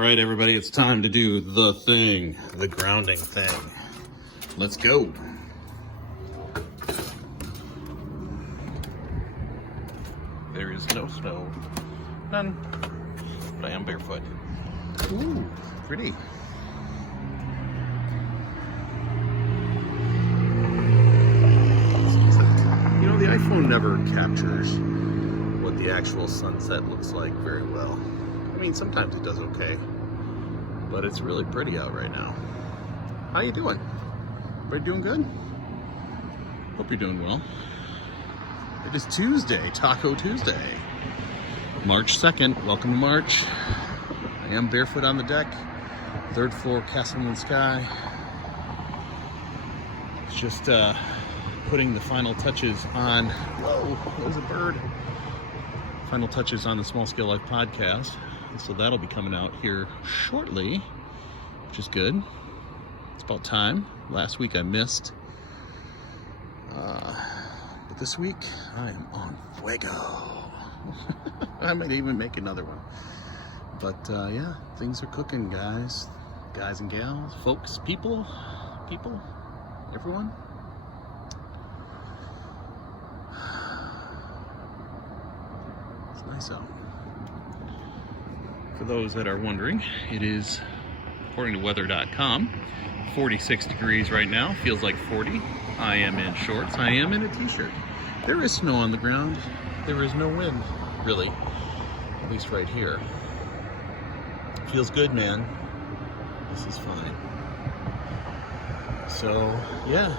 All right, everybody, it's time to do the thing, the grounding thing. Let's go. There is no snow, none, but I am barefoot. Ooh, pretty. You know, the iPhone never captures what the actual sunset looks like very well. I mean, sometimes it does okay, but it's really pretty out right now. How you doing? Everybody doing good? Hope you're doing well. It is Tuesday, Taco Tuesday, March 2nd. Welcome to March. I am barefoot on the deck, 3rd floor, Castleman Sky. It's just putting the final touches on, whoa, there's a bird. Final touches on the Small Scale Life podcast. So that'll be coming out here shortly, which is good. It's about time. Last week I missed. But this week I am on fuego. I might even make another one. But yeah, things are cooking, guys. Guys and gals, folks, people, everyone. It's nice out. For those that are wondering, it is, according to weather.com, 46 degrees right now. Feels like 40. I am in shorts. I am in a t-shirt. There is snow on the ground. There is no wind, really. At least right here. Feels good, man. This is fine. So, yeah.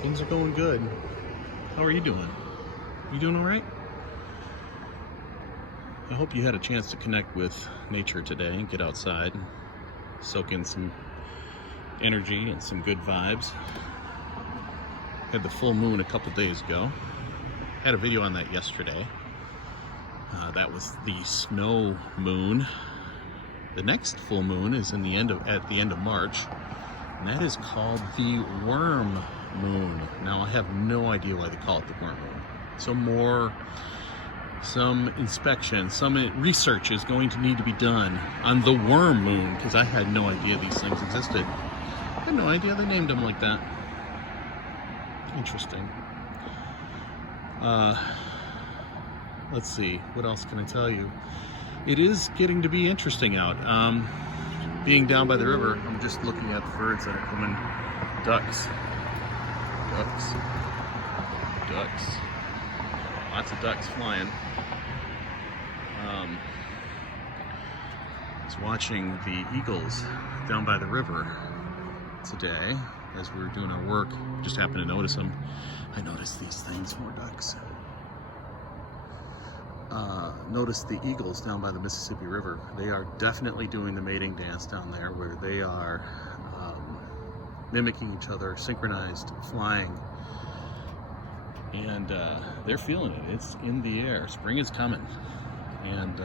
Things are going good. How are you doing? You doing all right? I hope you had a chance to connect with nature today and get outside and soak in some energy and some good vibes. Had the full moon a couple days ago. Had a video on that yesterday. That was the snow moon. The next full moon is at the end of March, and that is called the worm moon. Now I have no idea why they call it the worm moon. Some inspection, some research is going to need to be done on the worm moon, because I had no idea these things existed. I had no idea they named them like that. Interesting. Let's see, what else can I tell you? It is getting to be interesting out. Being down by the river, I'm just looking at the birds that are coming. Ducks. Lots of ducks flying. I was watching the eagles down by the river today as we were doing our work. Just happened to notice them. I noticed these things, more ducks. Noticed the eagles down by the Mississippi River. They are definitely doing the mating dance down there, where they are mimicking each other, synchronized flying. And they're feeling it. It's in the air. Spring is coming. And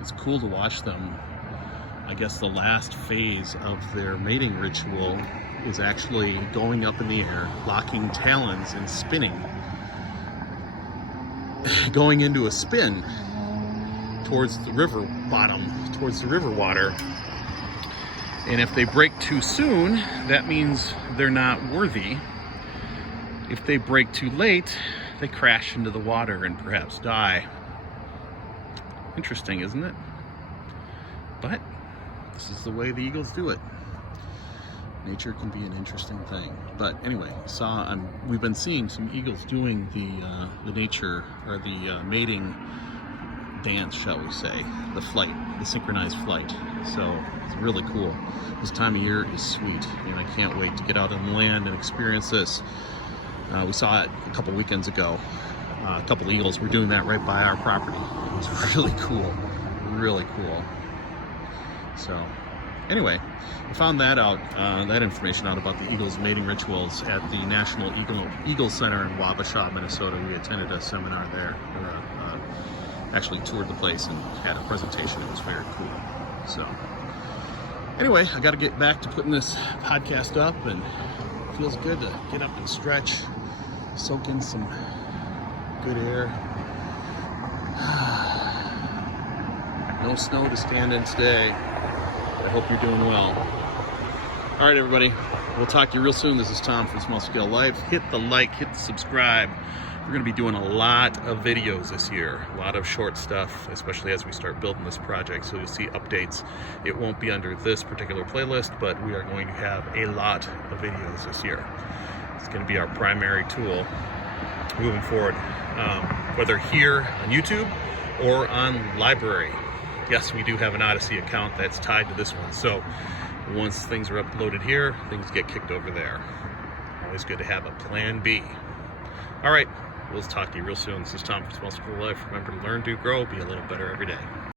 it's cool to watch them. I guess the last phase of their mating ritual is actually going up in the air, locking talons and spinning, going into a spin towards the river bottom, towards the river water. And if they break too soon, that means they're not worthy. If they break too late, they crash into the water and perhaps die. Interesting, isn't it? But this is the way the eagles do it. Nature can be an interesting thing. But anyway, we've been seeing some eagles doing the nature, or the mating dance, shall we say, the flight, the synchronized flight. So it's really cool. This time of year is sweet, and I can't wait to get out on land and experience this. We saw it a couple weekends ago. A couple eagles were doing that right by our property. It was really cool, really cool. So anyway, I found that out, that information out about the eagles' mating rituals at the National Eagle Center in Wabasha, Minnesota. We attended a seminar there, actually toured the place and had a presentation. It was very cool. So anyway, I got to get back to putting this podcast up, and it feels good to get up and stretch, soak in some good air. No snow to stand in today. I hope you're doing well. All right, everybody. We'll talk to you real soon. This is Tom from Small Scale Life. Hit the like, hit the subscribe. We're going to be doing a lot of videos this year, a lot of short stuff, especially as we start building this project. So you'll see updates. It won't be under this particular playlist, but we are going to have a lot of videos this year. It's going to be our primary tool moving forward, whether here on YouTube or on Library. Yes, we do have an Odyssey account that's tied to this one. So once things are uploaded here, things get kicked over there. Always good to have a plan B. All right. We'll talk to you real soon. This is Tom from Small Scale Life. Remember to learn, do, grow, be a little better every day.